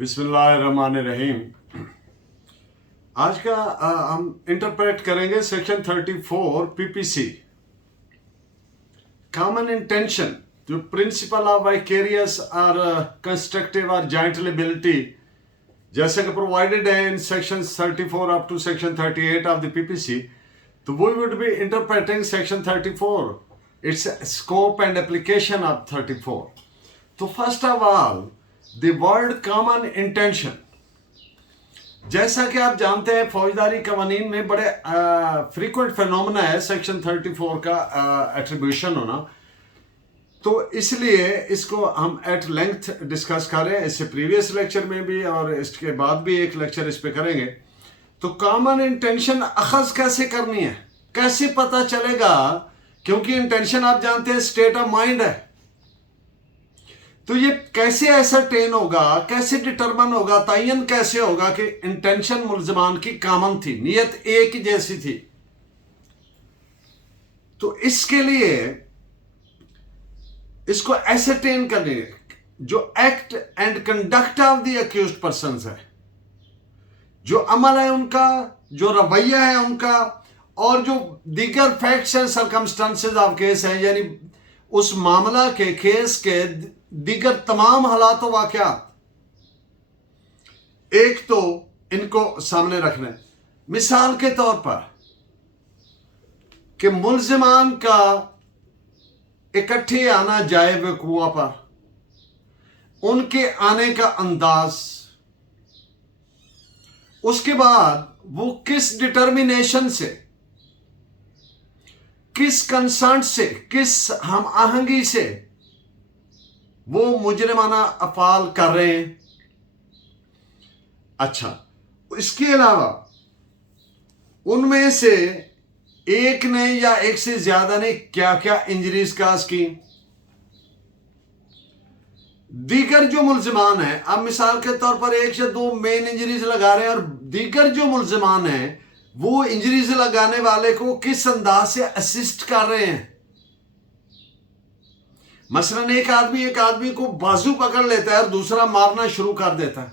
बिस्मिल्लाहिर्रहमानिर्रहीम। आज का हम इंटरप्रेट करेंगे सेक्शन 34 पीपीसी, कॉमन इंटेंशन, जो प्रिंसिपल ऑफ वाइकेरियस और कंस्ट्रक्टिव और जॉइंट लिबिलिटी जैसे कि प्रोवाइडेड है in section 34 up to section 38 of the PPC. तो we would be interpreting section 34, its scope and application of 34। तो first of all the word common intention, जैसा कि आप जानते हैं फौजदारी कवानीन में बड़े फ्रीक्वेंट फिनोमेना है सेक्शन 34 का एट्रीब्यूशन होना। तो इसलिए इसको हम एट लेंथ डिस्कस कर रहे हैं, इससे प्रीवियस लेक्चर में भी और इसके बाद भी एक लेक्चर इस पे करेंगे। तो कॉमन इंटेंशन अखज़ कैसे करनी है, कैसे पता चलेगा, क्योंकि इंटेंशन आप जानते हैं स्टेट ऑफ माइंड है। तो ये कैसे एसरटेन होगा, कैसे डिटरमन होगा, तयन कैसे होगा कि इंटेंशन मुल्ज़मान की कॉमन थी, नियत एक ही जैसी थी। तो इसके लिए इसको एसरटेन करने जो act and conduct of the accused persons है, जो अमल है उनका, जो रवैया है उनका, और जो दीगर facts and circumstances of case है, यानी उस मामला के केस के दीगर तमाम हालात व वाक़यात, एक तो इनको सामने रखना है। मिसाल के तौर पर कि मुल्ज़िमान का इकट्ठे आना जाए वक़ूआ पर, उनके आने का अंदाज, उसके बाद वो किस डिटर्मिनेशन से, किस कंसर्न से, किस हम आहंगी से वो मुजरिमाना अफ़ाल कर रहे हैं। अच्छा, इसके अलावा उनमें से एक ने या एक से ज्यादा ने क्या क्या इंजरीज काज की। दीगर जो मुल्ज़िमान हैं, अब मिसाल के तौर पर एक से दो मेन इंजरीज लगा रहे हैं, और दीगर जो मुल्ज़िमान हैं वो इंजरीज लगाने वाले को किस अंदाज से असिस्ट कर रहे हैं। मसलन एक आदमी को बाजू पकड़ लेता है और दूसरा मारना शुरू कर देता है,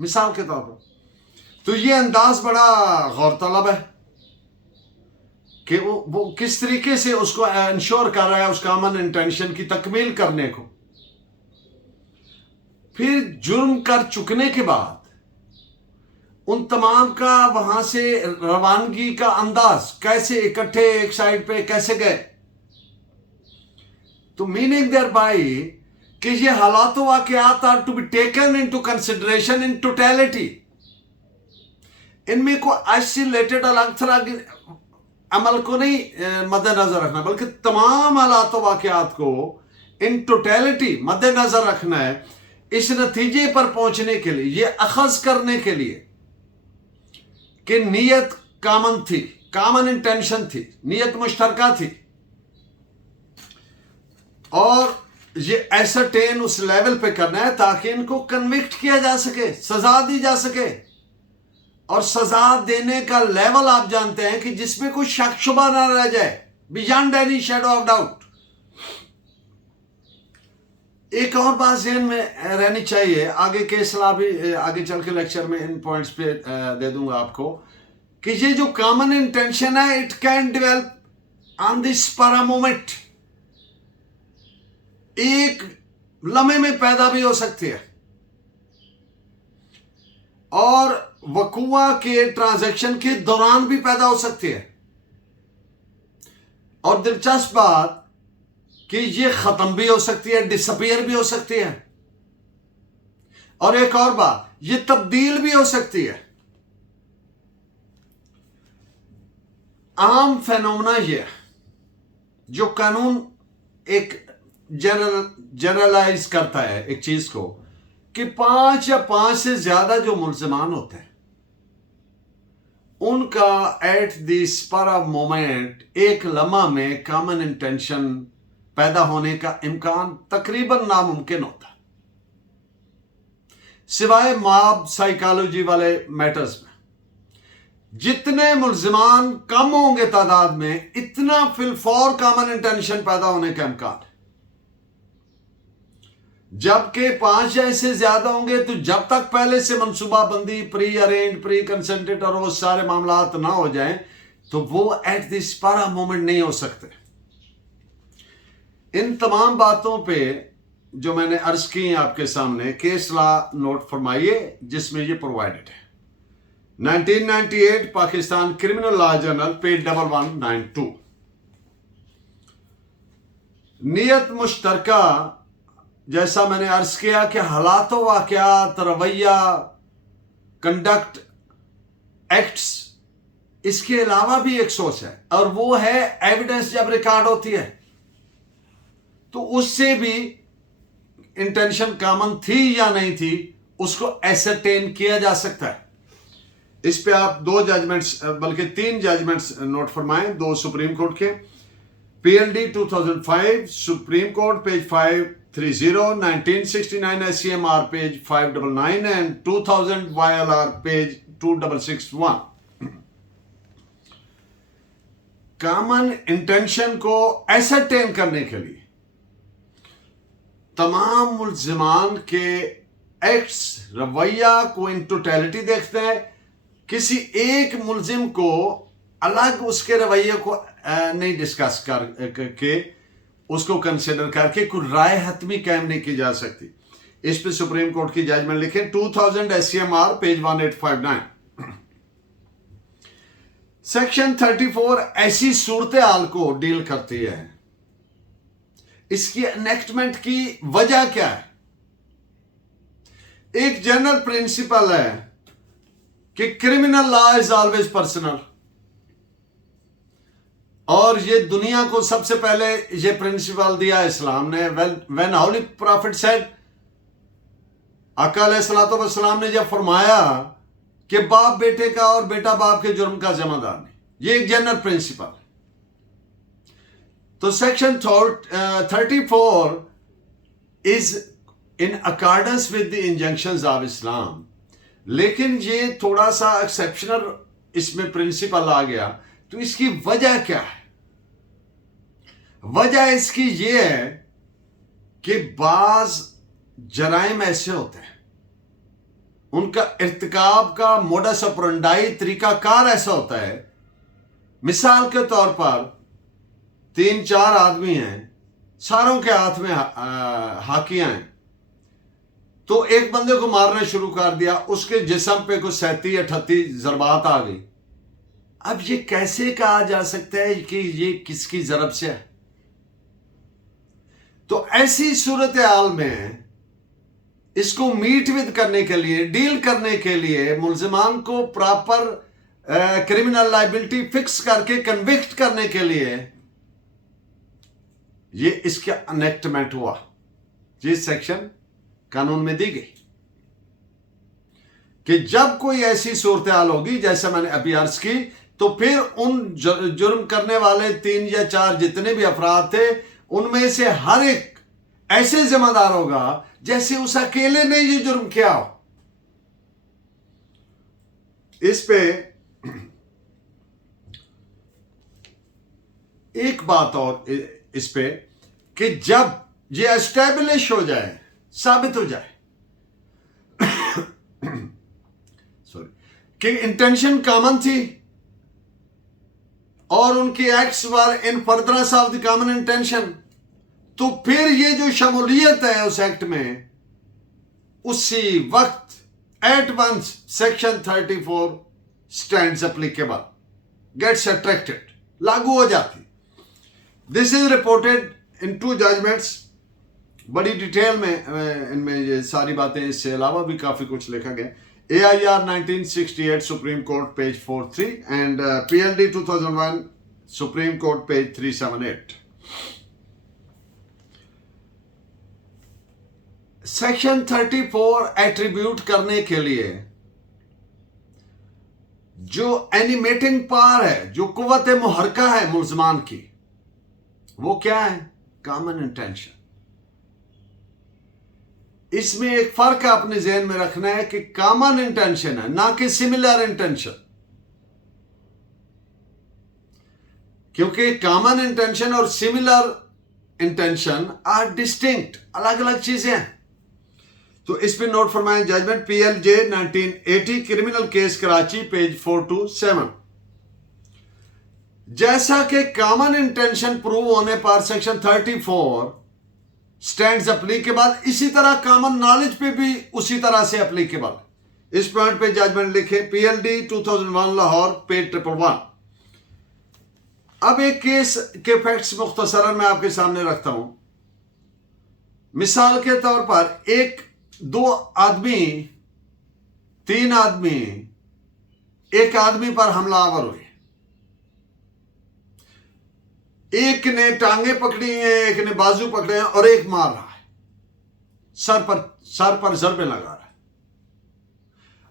मिसाल के तौर पर। तो ये अंदाज बड़ा गौरतलब है कि वो किस तरीके से उसको इंश्योर कर रहा है उस कॉमन इंटेंशन की तकमील करने को। फिर जुर्म कर चुकने के बाद उन तमाम का वहां से रवानगी का अंदाज, कैसे इकट्ठे एक साइड पे कैसे गए। तो मीनिंग देयर बाय कि ये हालात वाक़यात are to be taken into consideration in totality. इनमें को आइसोलेटेड अलग थलग अमल को नहीं मद्देनजर रखना, बल्कि तमाम हालात वाक़यात को इन टोटलिटी मद्देनजर रखना है, इस नतीजे पर पहुंचने के लिए, ये अखज़ करने के लिए कि नीयत कॉमन थी, कॉमन इंटेंशन थी, नीयत मुश्तरका थी, और ये एसरटेन उस लेवल पे करना है ताकि इनको कन्विक्ट किया जा सके, सजा दी जा सके। और सजा देने का लेवल आप जानते हैं कि जिसमें कोई शक शुबा ना रह जाए, beyond any shadow of doubt. एक और बात ज़हन में रहनी चाहिए, आगे के इस्लाह भी आगे चल के लेक्चर में इन पॉइंट्स पे दे दूंगा आपको, कि ये जो कॉमन इंटेंशन है it can develop on the spur of moment, एक लम्हे में पैदा भी हो सकती है, और वकूआ के ट्रांजैक्शन के दौरान भी पैदा हो सकती है। और दिलचस्प बात कि ये खत्म भी हो सकती है, डिसअपीयर भी हो सकती है, और एक और बात, ये तब्दील भी हो सकती है। आम फेनोमेना ये जो कानून एक जनरलाइज करता है एक चीज को, कि 5 या 5 से ज्यादा जो मुल्ज़िमान होते हैं उनका at the spur of moment एक लम्हा में कॉमन इंटेंशन पैदा होने का इम्कान तकरीबन नामुमकिन होता है, सिवाय मॉब साइकोलॉजी वाले मैटर्स में। जितने मुल्ज़िमान कम होंगे तादाद में, इतना फिलफौर कॉमन इंटेंशन पैदा होने का इम्कान है। जबकि 5 या इससे ज्यादा होंगे तो जब तक पहले से मंसूबाबंदी, प्री अरेंज, प्री कंसेंटेड और वो सारे मामलात ना हो जाएं तो वो एट दिस पारा मोमेंट नहीं हो सकते। इन तमाम बातों पे जो मैंने अर्ज की आपके सामने, केस लॉ नोट फरमाइए जिसमें ये प्रोवाइडेड है। 1998 Pakistan criminal law journal page 1192। नियत मुश्तरका, जैसा मैंने अर्ज किया कि हालात वाक़यात, रवैया, कंडक्ट, एक्ट्स, इसके अलावा भी एक सोच है और वो है एविडेंस जब रिकॉर्ड होती है तो उससे भी इंटेंशन कॉमन थी या नहीं थी उसको एसरटेन किया जा सकता है। इस पे आप 2 जजमेंट्स बल्कि 3 जजमेंट्स नोट फरमाएं, 2 सुप्रीम कोर्ट के। PLD 2005 supreme court page 530, 1969 SCMR page 599 and 2000 YLR page 2661। Common intention को एसरटेन करने के लिए तमाम मुल्जिमान के एक्ट्स, रवैया को इन टोटलिटी देखते हैं। किसी एक मुल्जिम को अलग उसके रवैये को नहीं डिस्कस करके उसको कंसिडर करके कोई राय हतमी कायम नहीं की जा सकती। इस पे सुप्रीम कोर्ट की जजमेंट लिखें, 2000 SCMR पेज 1859। सेक्शन 34 ऐसी सूरत हाल को डील करती है। इसकी एनेक्टमेंट की वजह क्या है? एक जनरल प्रिंसिपल है कि criminal law is always personal, और ये दुनिया को सबसे पहले ये प्रिंसिपल दिया इस्लाम ने। व्हेन होली प्रॉफिट सेड, आका अलैहिस्सलाम ने जब फरमाया कि बाप बेटे का और बेटा बाप के जुर्म का जिम्मेदार नहीं, ये एक जनरल प्रिंसिपल। तो section 34 is in accordance with the injunctions of Islam, लेकिन ये थोड़ा सा एक्सेप्शनल इसमें प्रिंसिपल आ गया। तो इसकी वजह क्या है? वजह इसकी ये है कि बाज जराइम ऐसे होते हैं, उनका इर्तिकाब का मोडस ऑपरेंडाई, तरीकाकार ऐसा होता है। मिसाल के तौर पर 3-4 आदमी हैं, सारों के हाथ में हाकियां हैं, तो एक बंदे को मारना शुरू कर दिया, उसके जिस्म पे कुछ 37-38 जरबात आ गई। अब ये कैसे कहा जा सकता है कि ये किसकी जरब से है? तो ऐसी सूरत हाल में इसको मीट विद करने के लिए, डील करने के लिए, मुल्जिमान को प्रॉपर क्रिमिनल लाइबिलिटी फिक्स करके कन्विक्ट करने के लिए ये इसका अनेक्टमेंट हुआ, ये सेक्शन कानून में दी गई कि जब कोई ऐसी सूरत हाल होगी जैसे मैंने अभी अर्ज की, तो फिर उन जुर्म करने वाले 3 या 4 जितने भी अफराद थे, उनमें से हर एक ऐसे जिम्मेदार होगा जैसे उस अकेले ने ये जुर्म किया हो। इस पे एक बात और इस पे कि जब ये एस्टेब्लिश हो जाए, साबित हो जाए सॉरी कि इंटेंशन कॉमन थी और उनके acts were in furtherance of the common intention, तो फिर ये जो शमूलियत है उस एक्ट में, उसी वक्त at once section 34 stands applicable, gets attracted, लागू हो जाती। This is reported in 2 judgments. बड़ी डिटेल में इनमें ये सारी बातें, इससे अलावा भी काफी कुछ लिखा गया। AIR 1968 supreme court page 43 and PLD 2001 supreme court page 378। Section 34 attribute करने के लिए जो एनिमेटिंग पावर है, जो कुव्वत मुहर्रका है मुल्ज़मान की, वो क्या है? Common intention. इसमें एक फर्क अपने जहन में रखना है कि कॉमन इंटेंशन है, ना कि सिमिलर इंटेंशन, क्योंकि कॉमन इंटेंशन और सिमिलर इंटेंशन आर डिस्टिंक्ट, अलग अलग चीजें हैं। तो इस पे नोट फरमाएं judgment PLJ 1980 criminal case Karachi page 427। जैसा कि कॉमन इंटेंशन प्रूव होने पर सेक्शन 34 स्टैंड्स अप्लीकेबल, इसी तरह कॉमन नॉलेज पे भी उसी तरह से अप्लीकेबल। इस पॉइंट पे जजमेंट लिखे PLD 2001 लाहौर पेज 111। अब एक केस के फैक्ट्स मुख्तसरन मैं आपके सामने रखता हूं। मिसाल के तौर पर एक दो आदमी तीन आदमी एक आदमी पर हमलावर हुए। एक ने टांगे पकड़ी हैं, एक ने बाजू पकड़े हैं और एक मार रहा है, सर पर जरबे लगा रहा है।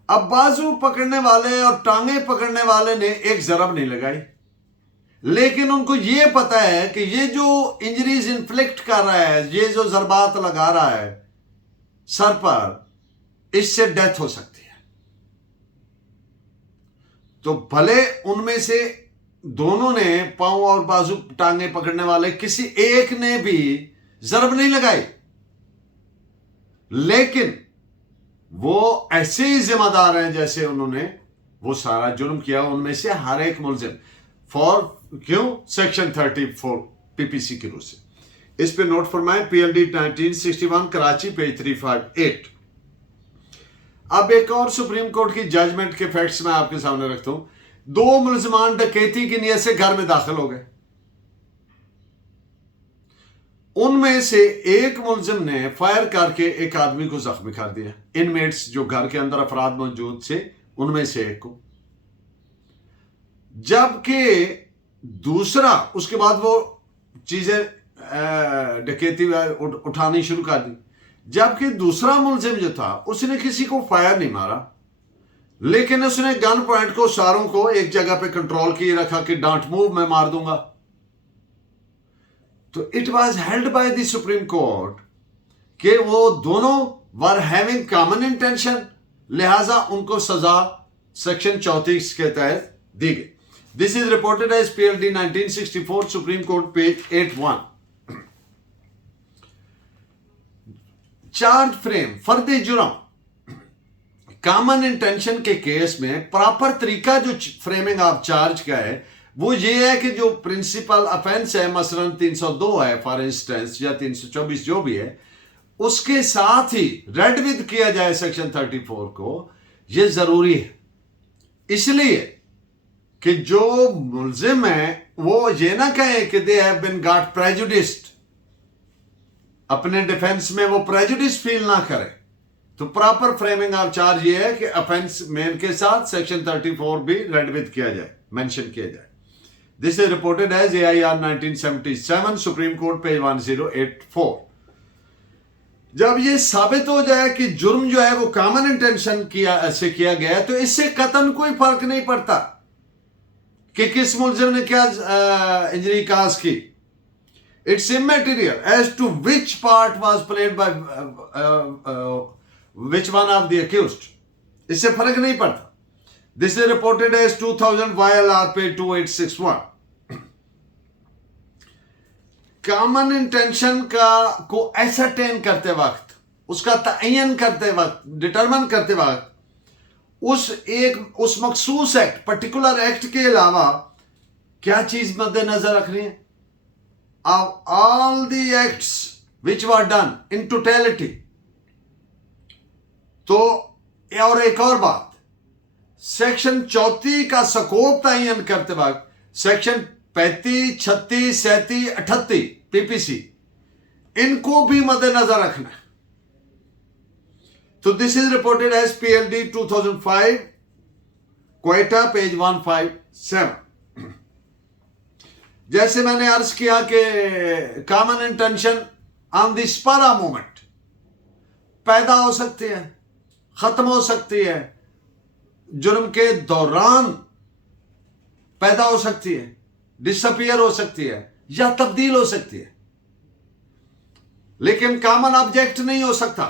अब बाजू पकड़ने वाले और टांगे पकड़ने वाले ने एक जरब नहीं लगाई, लेकिन उनको यह पता है कि ये जो इंजरीज इन्फ्लिक्ट कर रहा है, ये जो जरबात लगा रहा है सर पर, इससे डेथ हो सकती है। तो भले उनमें से दोनों ने, पांव और बाजू टांगे पकड़ने वाले किसी एक ने भी जरब नहीं लगाई, लेकिन वो ऐसे ही जिम्मेदार हैं जैसे उन्होंने वो सारा जुर्म किया। उनमें से हर एक मुलजिम क्यों सेक्शन 34 PPC की रूह से। इस पे नोट फरमाएं PLD 1961 कराची पेज 358। अब एक और सुप्रीम कोर्ट की जजमेंट के फैक्ट्स मैं आपके सामने रखता हूं। दो मुलजमान डकैती की नियत से घर में दाखिल हो गए। उनमें से एक मुलजिम ने फायर करके एक आदमी को जख्मी कर दिया। इनमेट्स जो घर के अंदर अफराद मौजूद थे उनमें से एक को, जबकि दूसरा, उसके बाद वो चीजें डकैती उठानी शुरू कर दी, जबकि दूसरा मुलजिम जो था उसने किसी को फायर नहीं मारा, लेकिन उसने गन पॉइंट को सारों को एक जगह पे कंट्रोल किए रखा कि डोंट मूव, मैं मार दूंगा। तो it was held by the supreme court कि वो दोनों वर हैविंग कॉमन इंटेंशन, लिहाजा उनको सजा सेक्शन 34 के तहत दी गई। This is reported as PLD 1964 Supreme court page 81। Charge frame फर्द जुर्म कॉमन इंटेंशन के केस में प्रॉपर तरीका जो फ्रेमिंग ऑफ चार्ज का है वो ये है कि जो प्रिंसिपल ऑफेंस है, मसलन 302 है फॉर इंस्टेंस, या 324 जो भी है, उसके साथ ही रेड विद किया जाए सेक्शन 34 को। ये जरूरी है इसलिए कि जो मुलजिम है वो ये ना कहे कि they have been got prejudiced, अपने डिफेंस में वो प्रेजुडिस फील ना करे। तो प्रॉपर फ्रेमिंग ऑफ चार्ज ये है कि ऑफेंस मेन के साथ सेक्शन 34 भी रेड विद किया जाए, मेंशन किया जाए। This is reported as AIR 1977 supreme court page 1084। जब ये साबित हो जाए कि जुर्म जो है वो कॉमन इंटेंशन से किया गया, तो इससे कतन कोई फर्क नहीं पड़ता कि किस मुलजिम ने क्या इंजरी काज की। It's immaterial as to which part was played by which one of the accused, इससे फर्क नहीं पड़ता। This is reported as 2000 YLR page 2861। Common intention को एसरटेन करते वक्त, उसका तयन करते वक्त, डिटरमिन करते वक्त, उस मखसूस एक्ट, पर्टिकुलर एक्ट के अलावा क्या चीज मद्देनजर रखनी है? All the acts which were done in totality. तो और एक और बात, सेक्शन 34 का स्कोप तयन करते वक्त सेक्शन 35, 36, 37, 38 PPC इनको भी मद्देनजर रखना है। तो this is reported as PLD 2005 Quetta page 157। जैसे मैंने अर्ज किया कि common intention on the spur of moment पैदा हो सकती है, खत्म हो सकती है, जुर्म के दौरान पैदा हो सकती है, डिसअपियर हो सकती है या तब्दील हो सकती है, लेकिन कॉमन ऑब्जेक्ट नहीं हो सकता।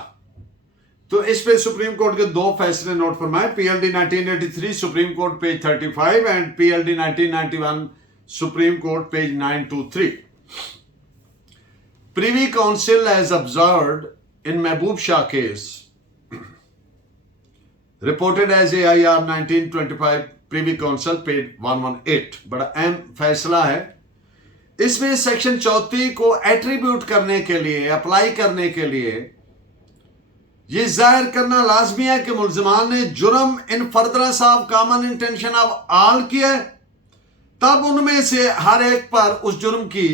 तो इस पे सुप्रीम कोर्ट के दो फैसले नोट फरमाए। PLD 1983 supreme court page 35 and PLD 1991 supreme court page 923। Privy Council has observed in Mehboob Shah case reported as AIR 1925 privy council page 118। बड़ा अहम फैसला है। इसमें सेक्शन 34 को एट्रीब्यूट करने के लिए, अप्लाई करने के लिए ये जाहिर करना लाजमी है कि मुल्जिमान ने जुर्म इन furtherance of common intention of all किया है, तब उनमें से हर एक पर उस जुर्म की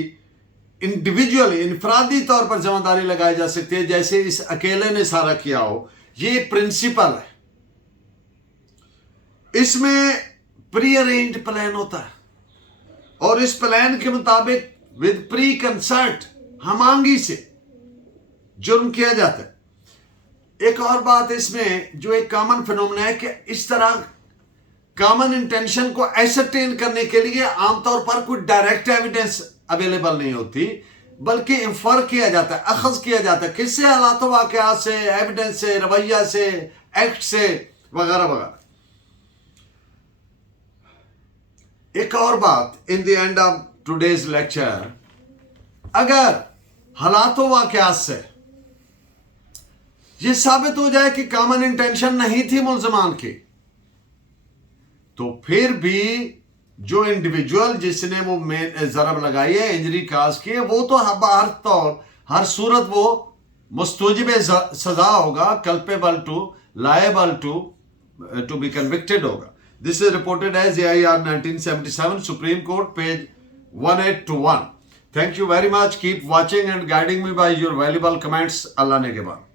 इंडिविजुअली, इनफरादी तौर पर जिम्मेदारी लगाई जा सकती है, जैसे इस अकेले ने सारा किया हो। ये प्रिंसिपल है। इसमें प्री अरेंज्ड प्लान होता है और इस प्लान के मुताबिक विद प्री कंसर्ट, हमांगी से जुर्म किया जाता है। एक और बात इसमें जो एक कॉमन फिनोमेना है कि इस तरह कॉमन इंटेंशन को एसरटेन करने के लिए आमतौर पर कोई डायरेक्ट एविडेंस अवेलेबल नहीं होती, बल्कि इंफर किया जाता है, अखज किया जाता है। किससे? हालातों, वाकयात से, एविडेंस से, रवैया से, एक्ट से, वगैरह वगैरह। एक और बात, in the end of today's lecture, अगर हालातों वाकयात से ये साबित हो जाए कि कॉमन इंटेंशन नहीं थी मुल्जिमान की, तो फिर भी जो इंडिविजुअल जिसने वो जरब लगाई है, इंजरी काज की है, वो तो हर सूरत वो मुस्तजिब सजा होगा, culpable to, liable to be convicted होगा। This is reported as AIR 1977 supreme court page 1821। Thank you very much. Keep watching and guiding me by your valuable comments. अल्लाह ने के बाद।